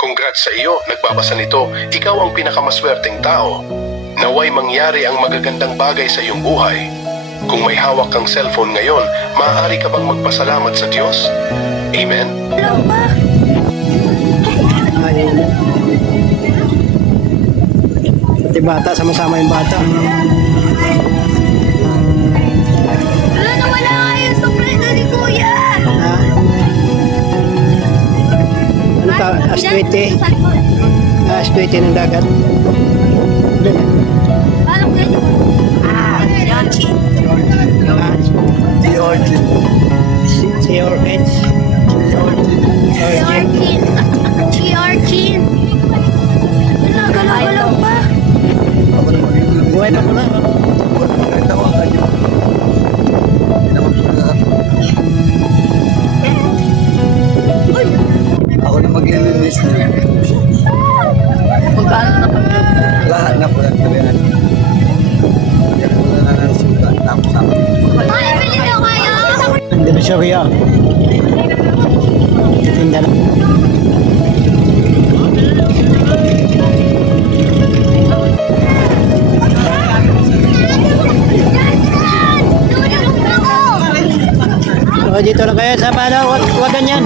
Congrats sa iyo, nagbabasa nito. Ikaw ang pinakamaswerteng tao. Naway mangyari ang magagandang bagay sa iyong buhay. Kung may hawak kang cellphone ngayon, maaari ka bang magpasalamat sa Diyos? Amen? Hello pa. Ayun. Pati bata, sama-sama yung bata. Wala na wala yung sorpresa ni Kuya. Ha? Ano ta? Aswete? Aswete ng dagat. Doon na. Paano ko yun? Yachi. Si Orchids. Orchid. Chiarchin. Galaw-galaw pa. Buhay pa pala. Ako na mag-i-release na. Magkano na pag Lahat na po lang kailangan. Yan po na nasulat. Tapos ako. Ay, bili na kayo. Andun na siya kuya. Titinda na. So, dito lang kayo sa pala. Huwag ganyan.